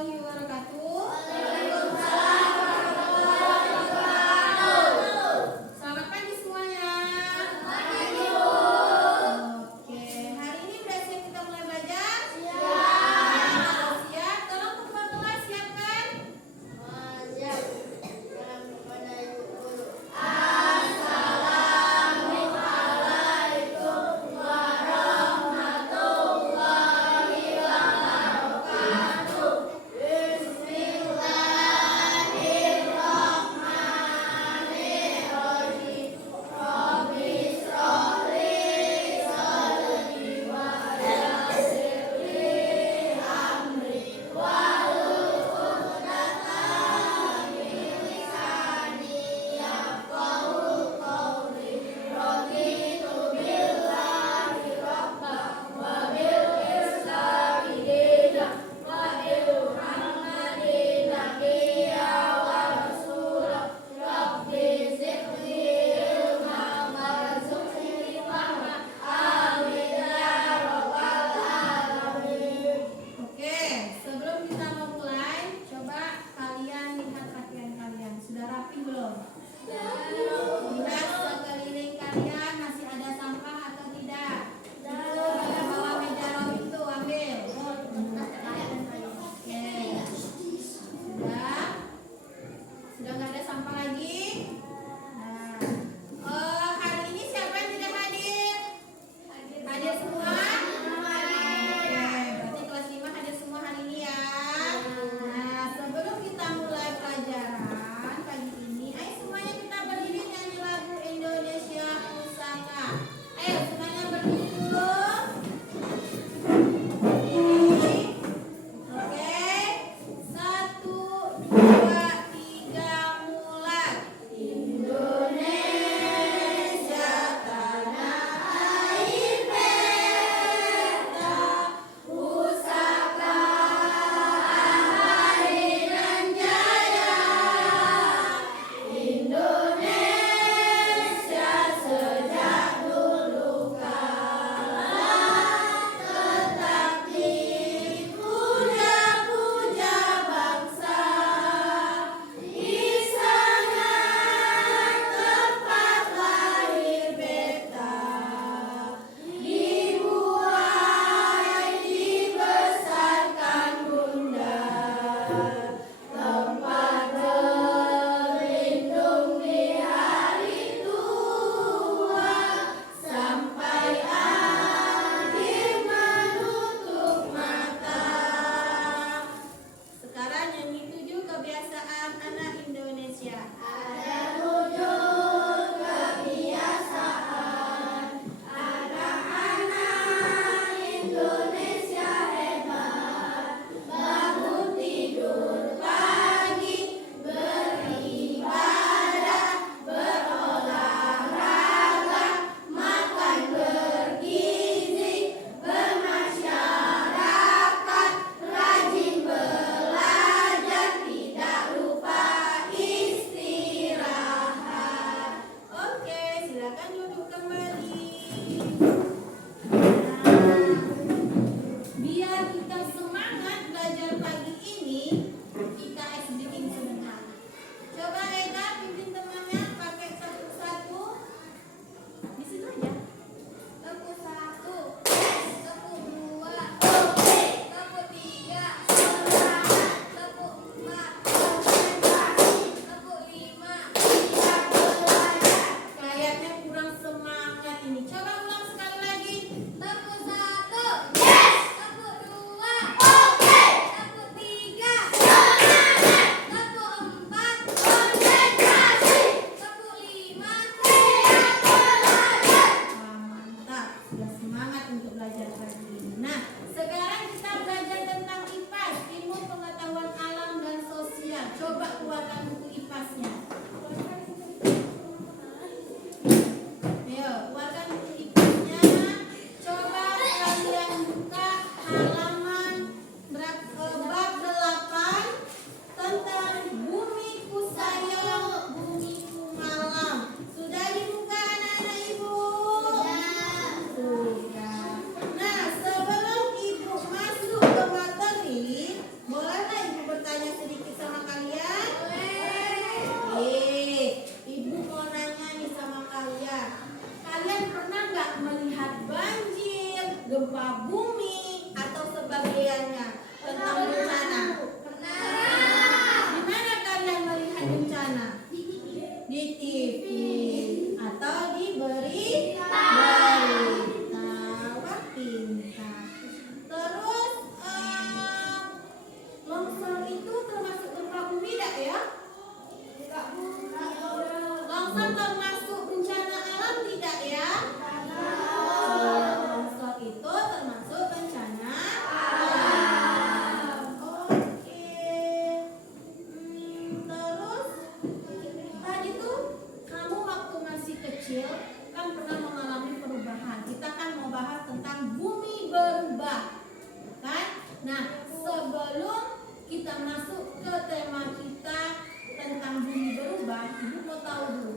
warahmatullahi wabarakatuh. Selamat pagi semuanya. Oke, hari ini udah siap kita mulai belajar? Siap. Siap. Tolong ketua kelas siapkan. Bolehlah bumi atau sebagiannya tentang bencana? Di mana kalian melihat bencana? Di TV atau di berita? Wah, pintar. Terus longsor itu termasuk gempa bumi tidak ya? Longsor termasuk bencana alam tidak ya? Longsor itu termasuk bencana alam. Oke. Terus tadi tuh kamu waktu masih kecil kan pernah mengalami perubahan. Kita kan mau bahas tentang bumi berubah, kan? Nah, sebelum kita masuk ke tema kita tentang bumi berubah, ibu mau tahu dulu.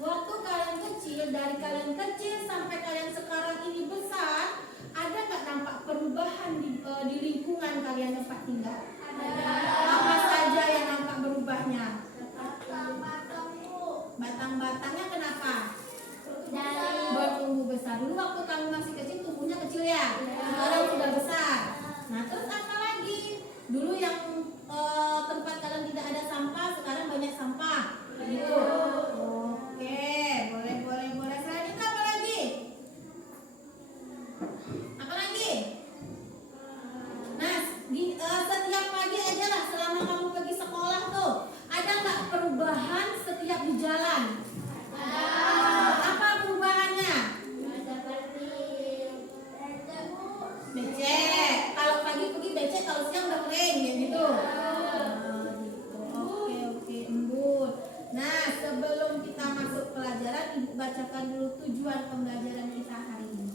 Waktu kalian kecil, dari kalian kecil sampai kalian sekarang ini besar, ada nggak nampak perubahan di lingkungan kalian tempat tinggal? Apa saja yang nampak berubahnya? Batang-batangnya kenapa? Bertumbuh besar. Dulu waktu kamu masih kecil tumbuhnya kecil ya, sekarang sudah besar. Nah, terus apa lagi? Dulu yang tempat kalian tidak ada sampah, sekarang banyak sampah. Gitu. Oke, boleh. Selain itu apa lagi? Apa lagi? Nah, setiap pagi aja lah selama kamu pergi sekolah tuh, ada nggak perubahan setiap di jalan? Apa perubahannya? Becek. Kalau pagi pergi becek, kalau siang udah kering ya gitu. Oke, embun. Nah, sebelum kita masuk pelajaran, ibu bacakan dulu tujuan pembelajaran kita hari ini.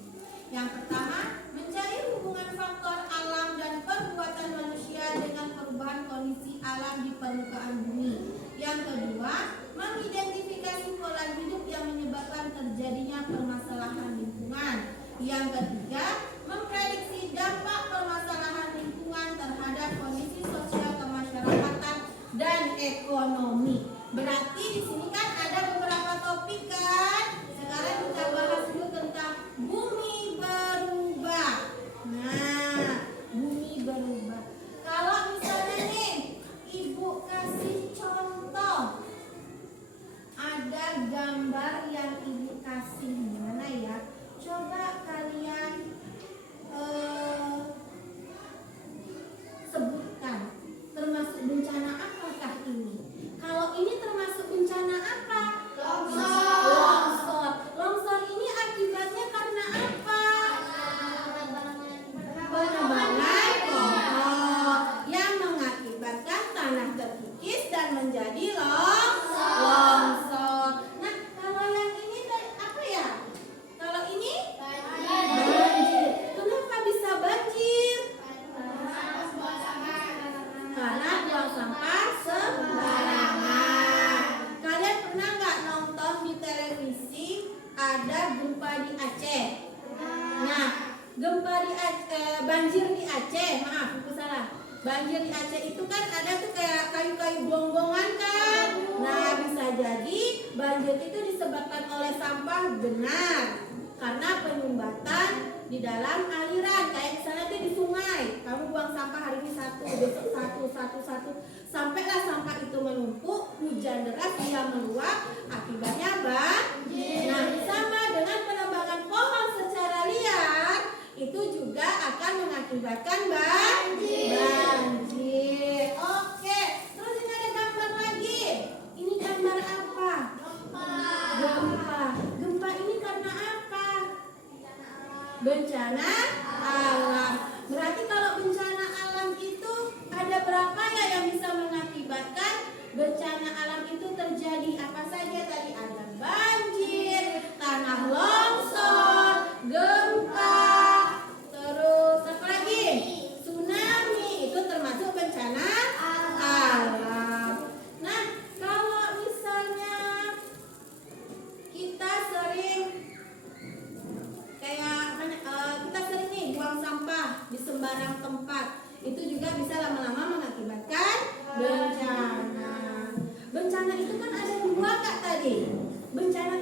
Yang pertama, mencari hubungan faktor alam dan perbuatan manusia dengan perubahan kondisi alam di permukaan bumi. Yang kedua, mengidentifikasi pola hidup yang menyebabkan terjadinya permasalahan lingkungan. Yang ketiga, memprediksi dampak permasalahan lingkungan terhadap kondisi sosial kemasyarakatan dan ekonomi. Berarti di sini kan ada beberapa topik kan? Sekarang kita bahas dulu tentang bumi berubah. Nah, bumi berubah. Kalau misalnya nih, ibu kasih contoh, ada gambar yang ibu kasih, gimana ya? Coba kalian sebutkan, termasuk bencana apakah ini? Kalau ini termasuk bencana apa? Longsor. Longsor ini akibatnya karena apa? Penebangan pohon yang mengakibatkan tanah terkikis dan menjadi longsor. Nah, kalau yang ini apa ya? Kalau ini banjir. Kenapa bisa banjir? Karena buang sampah sembarangan. Kalian pernah nggak nonton di televisi ada gempa di Aceh? Nah, gempa di Aceh, banjir di Aceh, maaf aku salah. Banjir di Aceh itu kan ada tuh kayak kayu-kayu gonggongan kan? Nah, bisa jadi banjir itu disebabkan oleh sampah, benar. Karena penyumbatan di dalam aliran, kayak misalnya di sungai, kamu buang sampah hari ini satu, besok satu, sampailah sampah itu menumpuk, hujan deras dia meluap, akibatnya banjir. Nah, sama dengan penebangan pohon secara liar, itu juga akan mengakibatkan banjir. Oke, terus ini ada gambar lagi. Ini gambar apa? Gempa ini karena apa? Bencana alam. Berarti kalau bencana alam itu ada berapa ya yang bisa mengakibatkan bencana alam itu terjadi? Apa saja tadi? Ada banjir, tanah longsor, gempa, terus apa lagi? Tsunami. Itu termasuk bencana alam. Nah, kalau misalnya kita sering buang sampah di sembarang tempat, itu juga bisa lama-lama mengakibatkan bencana. Bencana itu kan ada dua Kak tadi. Bencana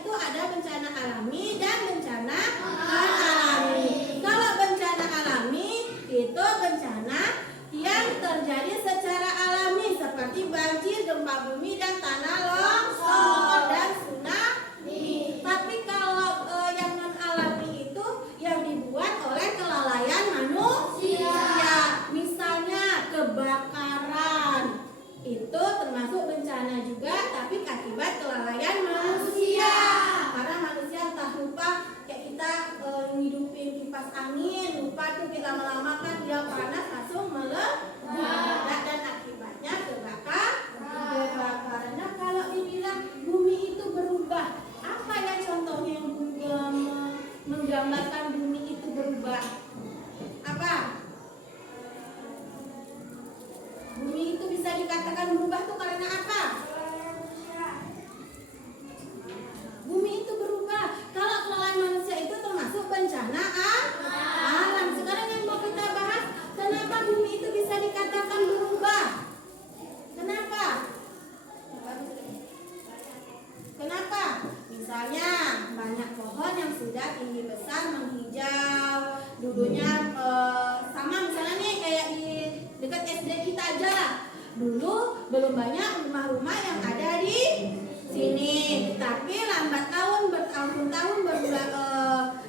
itu ada bencana alami dan bencana non alami. dulunya sama misalnya nih kayak di dekat SD kita aja lah. Dulu belum banyak rumah-rumah yang ada di sini, tapi lambat tahun bertahun-tahun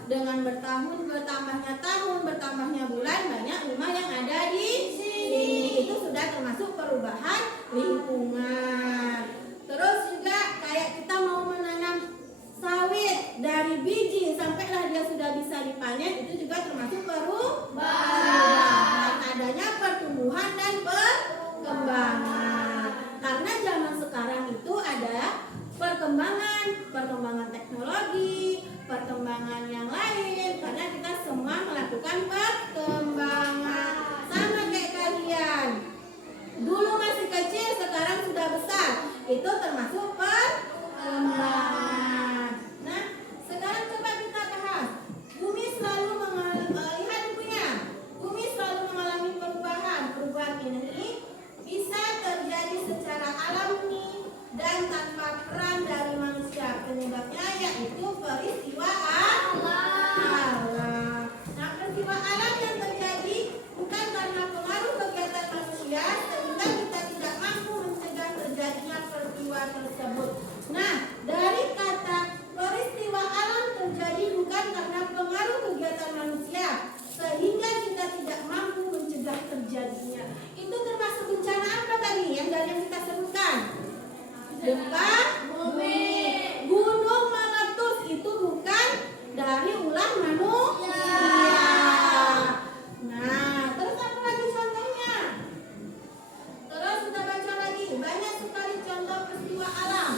dengan bertambahnya tahun bertambahnya bulan banyak rumah yang ada di sini. Itu sudah termasuk perubahan lingkungan. Terus juga kayak kita mau menanam sawit dari biji sampailah dia sudah bisa dipanen, itu juga termasuk perubahan. Adanya pertumbuhan dan perkembangan. Karena zaman sekarang itu ada perkembangan teknologi, perkembangan yang lain. Karena kita semua melakukan perkembangan. Sama kayak kalian. Dulu masih kecil, sekarang sudah besar. Itu termasuk perkembangan. Nah, sekarang coba kita bahas. Bumi selalu lihat bukunya. Bumi selalu mengalami perubahan. Perubahan ini bisa terjadi secara alami dan tanpa peran dari manusia. Penyebabnya yaitu peristiwa alam. Nah, peristiwa alam yang terjadi bukan karena pengaruh kegiatan manusia sehingga kita tidak mampu mencegah terjadinya peristiwa tersebut. Nah, dari kata peristiwa alam terjadi bukan karena pengaruh kegiatan manusia sehingga kita tidak mampu mencegah terjadinya. Itu termasuk bencana apa tadi yang kita sebutkan? Gempa bumi. Gunung meletus itu bukan dari ulah manusia. Nah, terus apa lagi contohnya? Terus kita baca lagi, banyak sekali contoh peristiwa alam.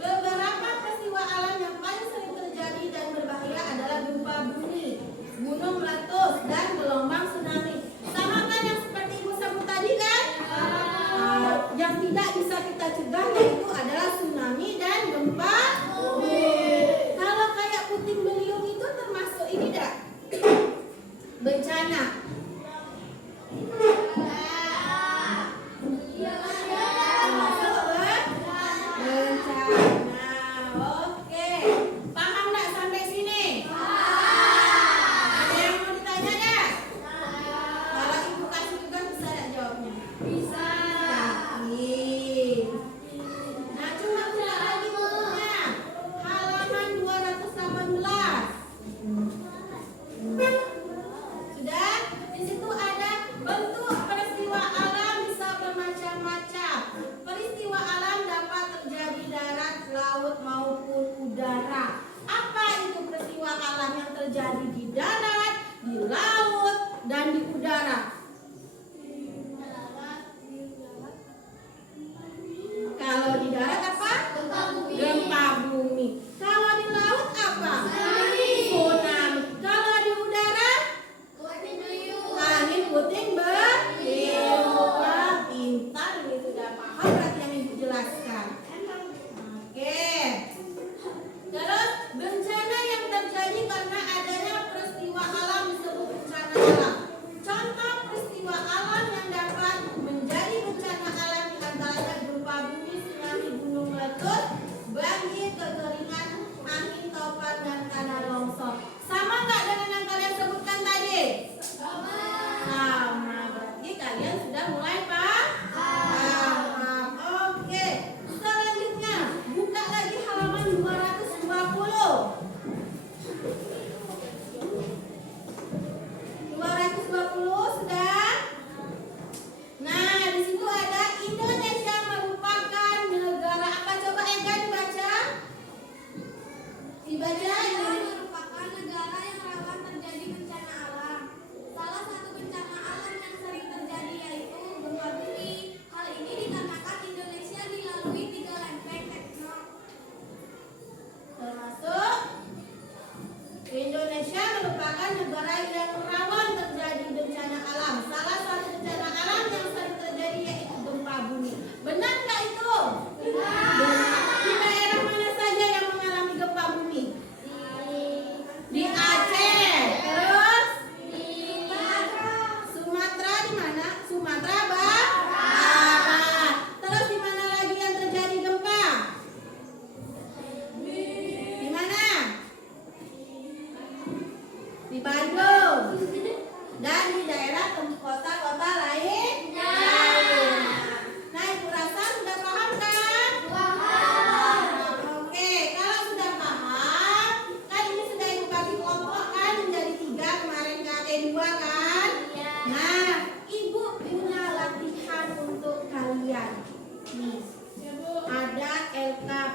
Beberapa peristiwa alam yang paling sering terjadi dan berbahaya adalah gempa bumi, gunung meletus, dan gelombang tsunami. Sama kan yang seperti Ibu sebut tadi kan? Yang tidak bisa kita cegah yaitu adalah tsunami dan gempa bumi. Kalau kayak puting beliung itu termasuk ini enggak? Bencana. Bencana. Oke. Paham enggak sampai sini? Ada yang mau ditanya enggak? Kalau Ibu kasih tugas bisa enggak jawabnya? Bisa. Nah, coba buka lagi bukunya. Halaman 218. Sudah? Di situ ada bentuk peristiwa alam bisa bermacam-macam. Peristiwa alam dapat terjadi darat, laut maupun udara. Apa itu peristiwa alam yang terjadi di darat, di laut, dan di udara? Kalau di darat apa? Gempa bumi. Kalau di laut apa? Tsunami. Kalau di udara? Angin puting beliung. Wah, pintar ini, sudah paham berarti yang Ibu jelaskan. Oke. Terus bencana yang terjadi karena adanya peristiwa alam disebut bencana alam. Contoh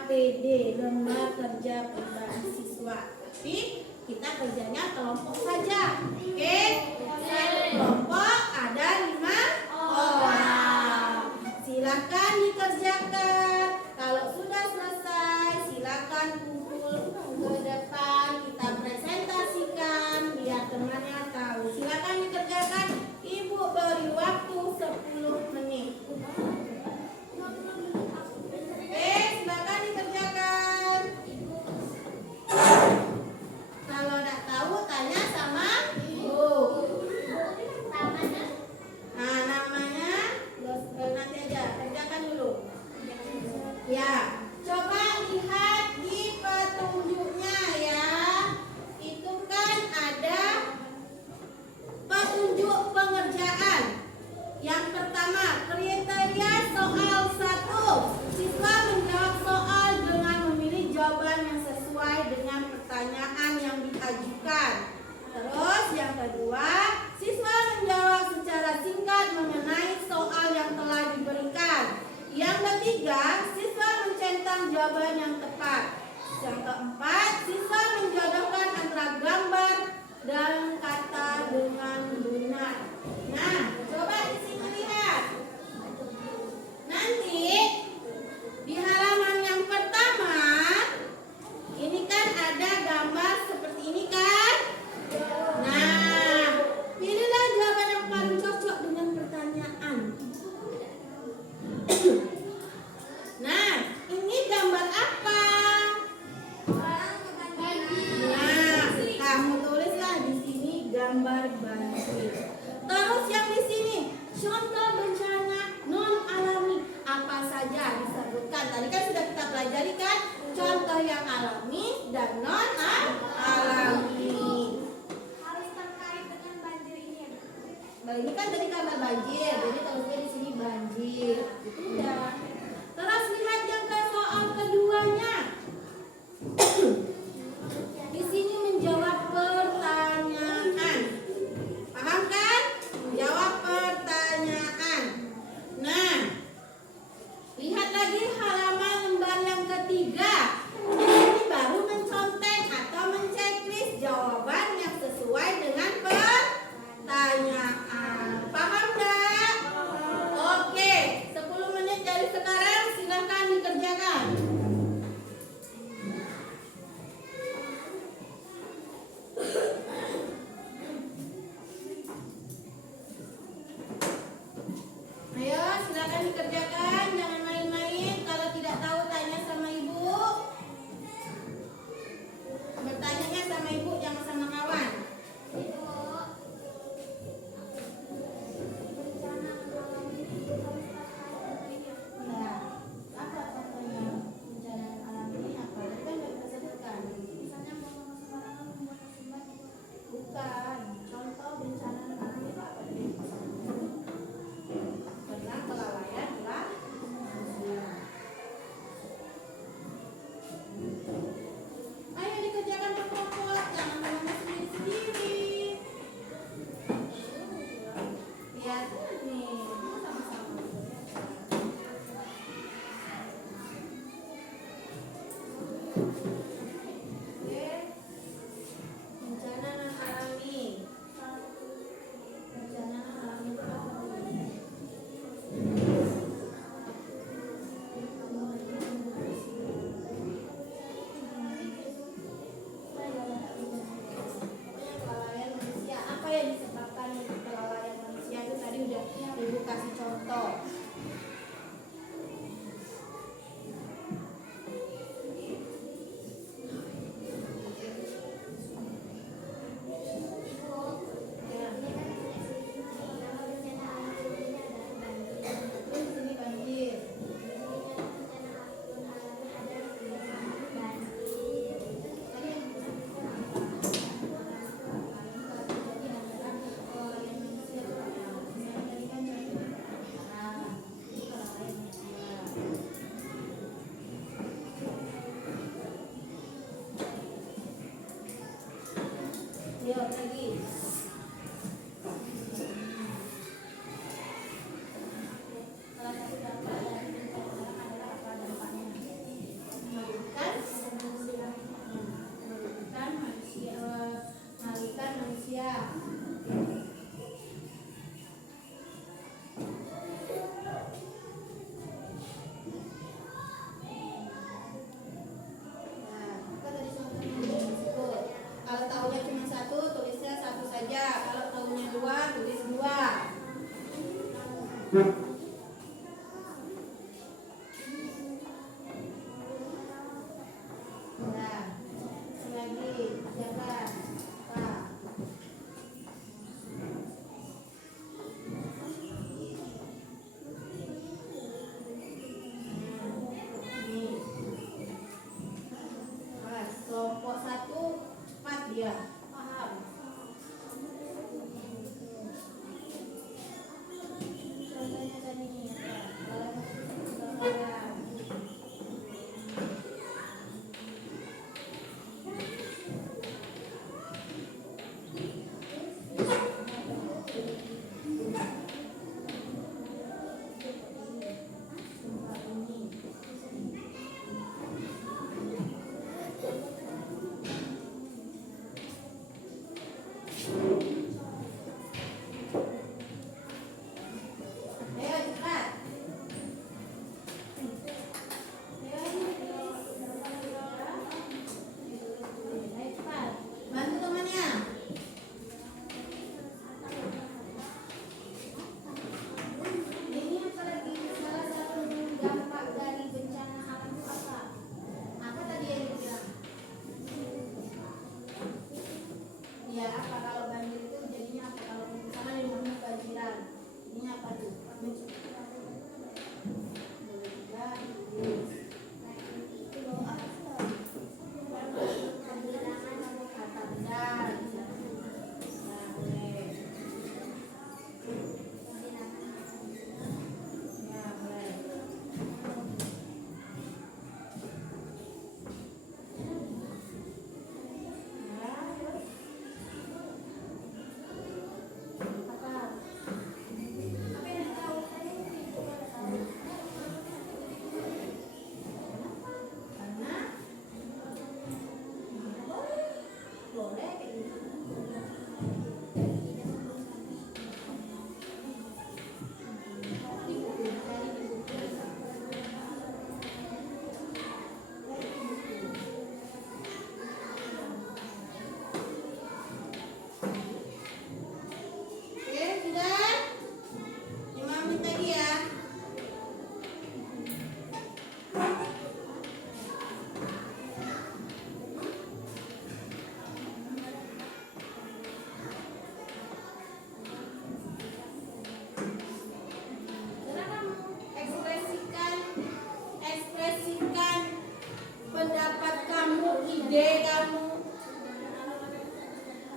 LPD, lembar kerja pribadi siswa. Tapi kita kerjanya kelompok saja. Oke, satu kelompok ada 5 orang. Silakan dikerjakan. Kalau sudah selesai, silakan kumpul ke depan, kita presentasikan biar temannya tahu. Silakan dikerjakan. Ibu beri waktu 10 menit. Silakan dikerjakan. Kalau tidak tahu, tanya sama ibu. Nah, namanya nanti aja, kerjakan dulu. Ya, coba lihat di petunjuknya ya. Itu kan ada petunjuk pengerjaan. Yang pertama, kriteria soal 1. Siswa menjawab soal dengan memilih jawaban yang sesuai dengan pertanyaan yang diajukan. Terus yang kedua, siswa menjawab secara singkat mengenai soal yang telah diberikan. Yang ketiga, siswa mencentang jawaban yang tepat. Yang keempat, siswa menjodohkan antara gambar dan kata dengan benar. Nah, coba di sini lihat. Nanti di halaman yang pertama, ini kan ada gambar seperti ini kan? Nah, pilihlah jawaban yang paling cocok dengan pertanyaan. Nah, ini gambar apa? Nah, kamu tulislah di sini gambar banjir. Terus yang di sini contoh bencana non alami apa saja disebutkan. Tadi kan sudah kita pelajari kan contoh yang alami dan non alami. Harus terkait dengan banjir ini ya. Nah, ini kan tadi gambar banjir, jadi tulisnya di sini banjir. Udah. Terus lihat yang ke soal keduanya. Di sini menjawab pertanyaan. Paham kan? Menjawab pertanyaan. Nah, lihat lagi halaman lembar yang ketiga. Ini baru mencontek atau menceklis jawaban yang sesuai dengan pertanyaan. Paham enggak? Oke, 10 menit dari sekarang. Nah, lagi jaga. Pak. Nih. Nah, kelompok 1 cepat dia. Paham? Contohnya tadi nih ya. Kalau gambaran. Ayo cepat. Ayo cepat. Bantu temannya. Ini apa lagi? Salah satu dampak dari bencana alam itu apa? Apa tadi yang dibilang? Ya, apa kalau banjir itu jadinya apa? Kalau misalnya di rumah banjiran, ini apa tuh? Kata benar. Nah, boleh. Ya, boleh. Ya, terus apa? Apa yang tahu? Karena boleh kayak gitu. Di buku, cari di buku. Oke, sudah? 5 menit lagi ya. Sekarang kamu ekspresikan pendapat kamu, ide kamu.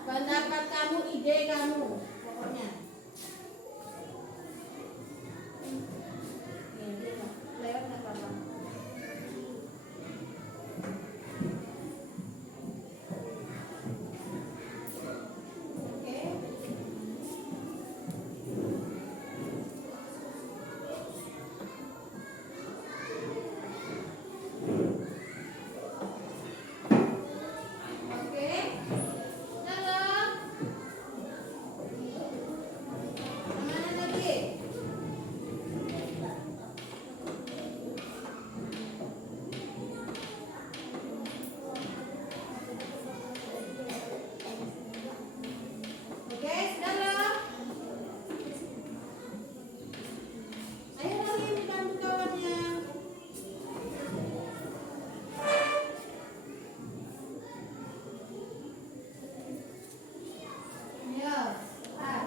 Pendapat kamu, ide kamu. Pokoknya. Nih, lewat nggak apa-apa. Oke. Oke. Halo. Kemana tadi? Oke, sudah loh. Ayo lagi dibantu kawannya. Ayo, cepat.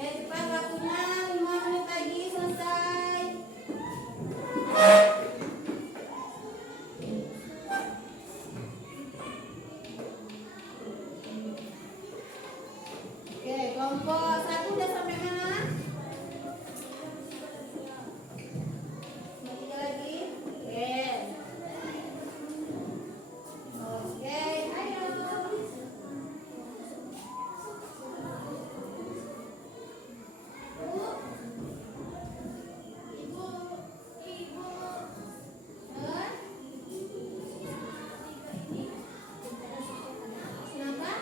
Cepat waktunya 5 menit lagi selesai. Oke, kelompok 1 udah sampai mana? Mau 3 lagi? Oke. Oke, ayo. Ibu, ibu. Hah? Kenapa?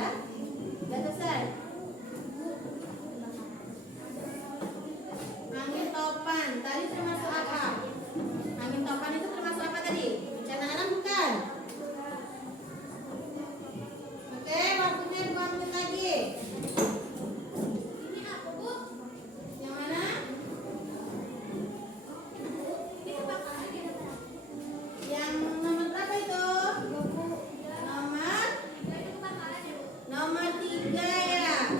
Sudah? Sudah selesai? Angin topan tadi termasuk apa? Angin topan itu termasuk apa tadi? Bencana alam bukan? Oke, waktunya 2 menit lagi. Ini apa, Bu? Yang mana? Ini kebakaran ya? Yang nomor berapa itu? Nomor Itu kebakaran ya, Bu? nomor 3 ya.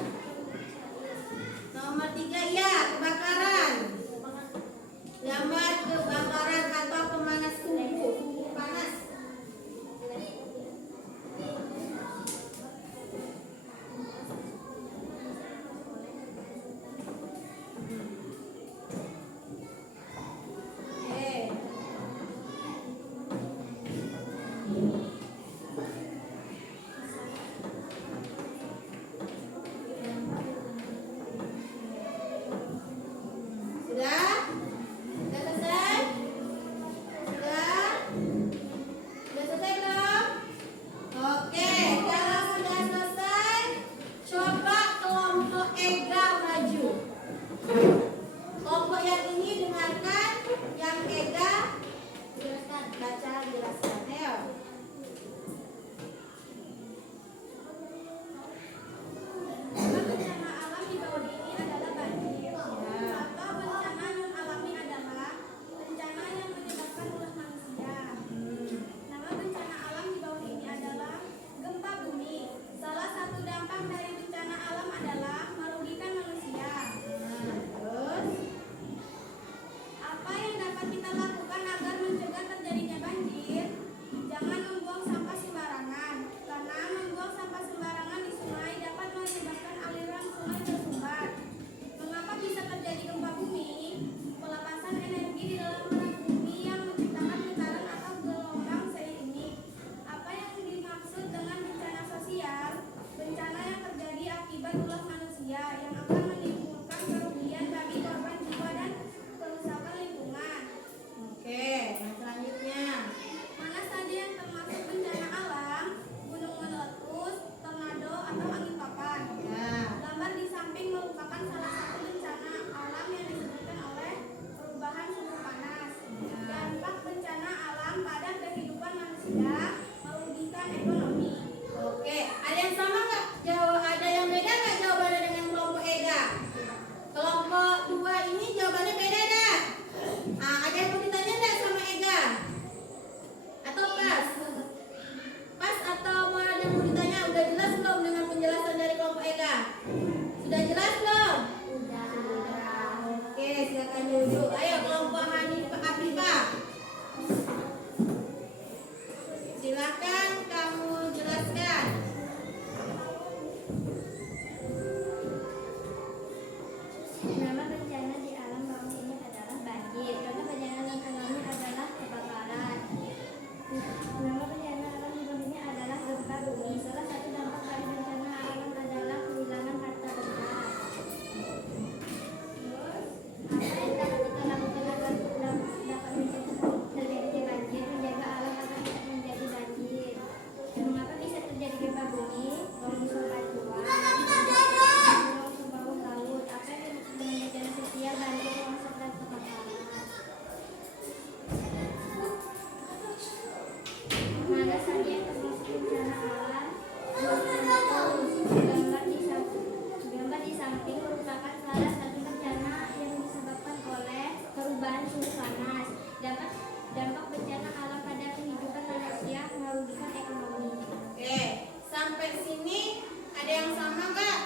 Nomor 3 ya, kebakaran. Gambar kebakaran atau pemanas suhu panas. Oke. Sudah? Sudah selesai? Sudah? Sudah selesai belum? Oke, kalau sudah selesai, coba kelompok Ega maju. Kelompok yang ini dengarkan, yang Ega jelaskan, baca, jelaskan. Ayo. Nama bencana alam di bawah ini adalah banjir. Atau bencana non alami adalah bencana yang menyebabkan ulah manusia. Nama bencana alam di bawah ini adalah gempa bumi. Salah satu dampak dari bencana alam adalah merugikan manusia. Terus? Apa yang dapat kita lakukan agar mencegah terjadinya banjir? Jangan membuang sampah sembarangan, karena membuang sampah sembarangan di sungai dapat menyebabkan aliran sungai tersumbat. Mengapa bisa terjadi gempa bumi? Pelepasan energi di dalam perut bumi yang menciptakan getaran atau gelombang seismik. Apa yang dimaksud dengan bencana sosial? Bencana yang terjadi akibat ulah manusia yang akan menimbulkan kerugian bagi korban jiwa dan kerusakan lingkungan. Oke, yang selanjutnya. Mana saja yang termasuk bencana alam? Gunung meletus, tornado, atau angin topan. Ya. Gambar di samping merupakan salah satu bencana alam yang disebutkan oleh perubahan suhu panas. Dampak bencana alam pada kehidupan manusia merugikan ekonomi. Oke, ada yang sama nggak? Ada yang beda nggak jawabannya dengan kelompok Ega? Kelompok 2 ini jawabannya beda dah. Ada yang mau ditanya nggak sama Ega? Atau pas? Pas atau mau ada yang mau ditanya? Udah jelas belum dengan penjelasan dari kelompok Ega? Sudah jelas belum? Sudah. Oke, silakan duduk. Ayo kelompok Hanifah Afifah. Silakan kamu jelaskan. Nama bencana di alam bawah ini adalah banjir. Contoh bencana non alami adalah kebakaran. Nama bencana alam di bawah ini adalah gempa bumi. Salah satu dampak dari bencana alam adalah kehilangan harta benda. Apa yang dapat kita lakukan agar dapat mencegah terjadinya banjir? Menjaga alam agar tidak menjadi banjir. Mengapa bisa terjadi gempa bumi? Longsor acuan, longsor bawah laut. Apa yang dimaksud dengan bencana sosial? Banjir, longsor, dan kebakaran. Mana saja yang termasuk bencana alam? Gambar di samping merupakan salah satu bencana yang disebabkan oleh perubahan suhu panas. Dampak bencana alam pada kehidupan manusia merugikan ekonomi. Oke, sampai sini ada yang sama nggak?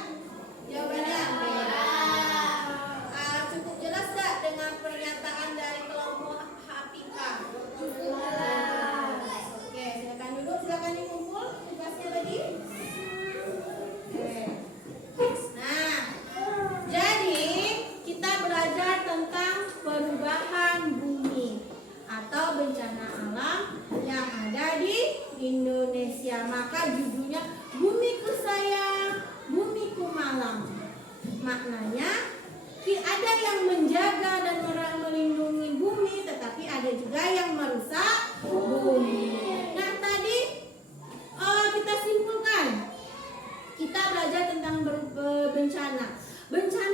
Jawabannya? Cukup jelas nggak dengan pernyataan dari kelompok Hafifah? Oke, silakan duduk, silakan dikumpul tugasnya tadi. Oke. Nah, jadi kita belajar tentang perubahan bumi atau bencana alam yang ada di Indonesia. Maka judulnya Bumiku Sayang, Bumiku Malang. Maknanya ada yang menjaga dan melindungi bumi, tetapi ada juga yang merusak bumi. Nah, tadi kita simpulkan Kita belajar tentang bencana. Bencana